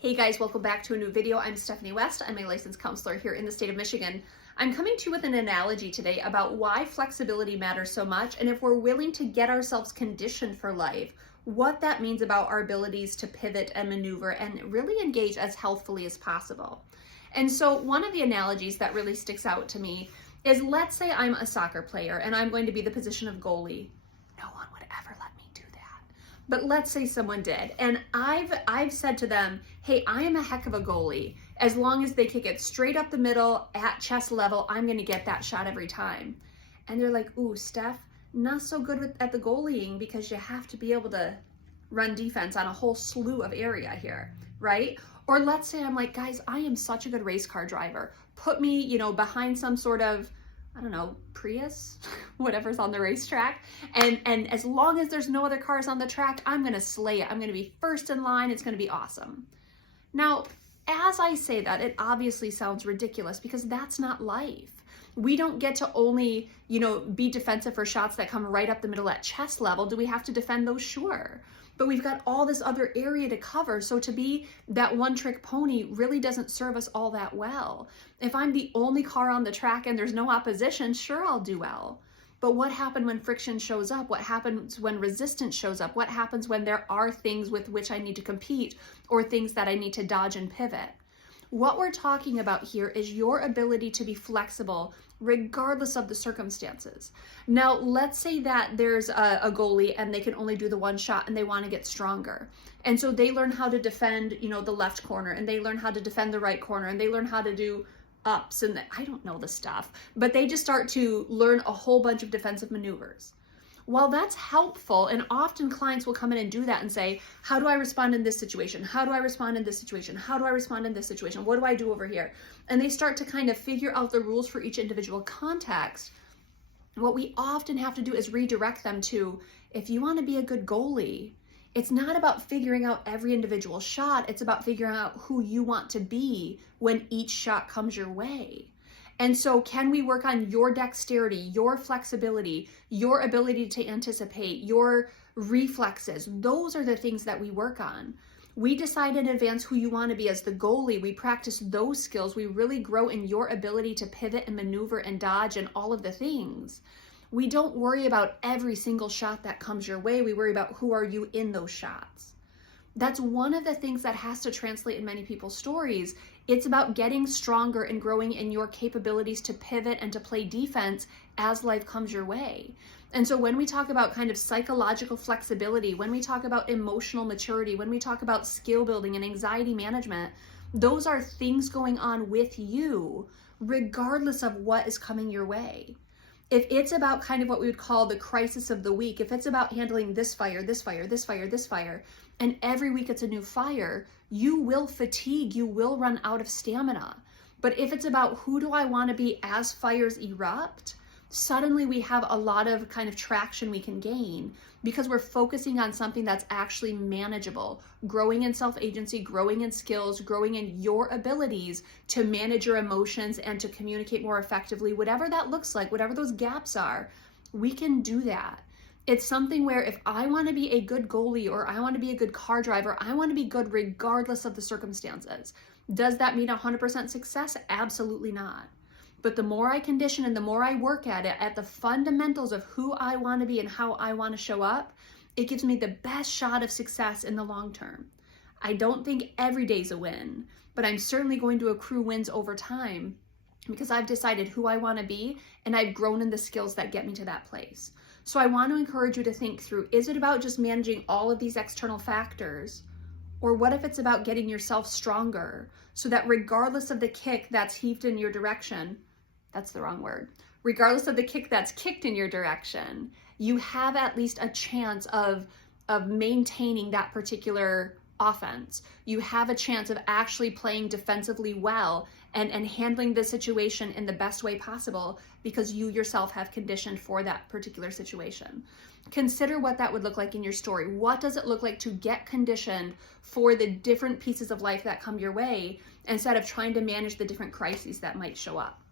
Hey guys, welcome back to a new video. I'm Stephanie West. I'm a licensed counselor here in the state of Michigan. I'm coming to you with an analogy today about why flexibility matters so much, and if we're willing to get ourselves conditioned for life, what that means about our abilities to pivot and maneuver and really engage as healthfully as possible. And so one of the analogies that really sticks out to me is, let's say I'm a soccer player and I'm going to be the position of goalie. No one would ever let me do that. But let's say someone did, and I've said to them, hey, I am a heck of a goalie. As long as they kick it straight up the middle at chest level, I'm going to get that shot every time. And they're like, ooh, Steph, not so good at the goalieing because you have to be able to run defense on a whole slew of area here, right? Or let's say I'm like, guys, I am such a good race car driver. Put me, behind some sort of, I don't know, Prius, whatever's on the racetrack. And as long as there's no other cars on the track, I'm going to slay it. I'm going to be first in line. It's going to be awesome. Now, as I say that, it obviously sounds ridiculous because that's not life. We don't get to only, be defensive for shots that come right up the middle at chest level. Do we have to defend those? Sure. But we've got all this other area to cover. So to be that one-trick pony really doesn't serve us all that well. If I'm the only car on the track and there's no opposition, sure, I'll do well. But what happens when friction shows up? What happens when resistance shows up? What happens when there are things with which I need to compete or things that I need to dodge and pivot? What we're talking about here is your ability to be flexible regardless of the circumstances. Now, let's say that there's a goalie and they can only do the one shot and they want to get stronger. And so they learn how to defend, the left corner, and they learn how to defend the right corner, and they learn how to do ups, and I don't know the stuff, but they just start to learn a whole bunch of defensive maneuvers. While that's helpful, and often clients will come in and do that and say, how do I respond in this situation? How do I respond in this situation? How do I respond in this situation? What do I do over here? And they start to kind of figure out the rules for each individual context. What we often have to do is redirect them to, if you want to be a good goalie, it's not about figuring out every individual shot. It's about figuring out who you want to be when each shot comes your way. And so can we work on your dexterity, your flexibility, your ability to anticipate, your reflexes? Those are the things that we work on. We decide in advance who you want to be as the goalie. We practice those skills. We really grow in your ability to pivot and maneuver and dodge and all of the things. We don't worry about every single shot that comes your way. We worry about who are you in those shots. That's one of the things that has to translate in many people's stories. It's about getting stronger and growing in your capabilities to pivot and to play defense as life comes your way. And so when we talk about kind of psychological flexibility, when we talk about emotional maturity, when we talk about skill building and anxiety management, those are things going on with you regardless of what is coming your way. If it's about kind of what we would call the crisis of the week, if it's about handling this fire, this fire, this fire, this fire, and every week it's a new fire, you will fatigue, you will run out of stamina. But if it's about who do I want to be as fires erupt, suddenly we have a lot of kind of traction we can gain because we're focusing on something that's actually manageable, growing in self-agency, growing in skills, growing in your abilities to manage your emotions and to communicate more effectively, whatever that looks like, whatever those gaps are, we can do that. It's something where if I want to be a good goalie or I want to be a good car driver, I want to be good regardless of the circumstances. Does that mean 100% success? Absolutely not. But the more I condition and the more I work at it, at the fundamentals of who I want to be and how I want to show up, it gives me the best shot of success in the long term. I don't think every day's a win, but I'm certainly going to accrue wins over time because I've decided who I want to be and I've grown in the skills that get me to that place. So I want to encourage you to think through, is it about just managing all of these external factors? Or what if it's about getting yourself stronger so that regardless of the kick that's heaved in your direction, that's the wrong word, regardless of the kick that's kicked in your direction, you have at least a chance of maintaining that particular offense. You have a chance of actually playing defensively well and handling the situation in the best way possible because you yourself have conditioned for that particular situation. Consider what that would look like in your story. What does it look like to get conditioned for the different pieces of life that come your way instead of trying to manage the different crises that might show up?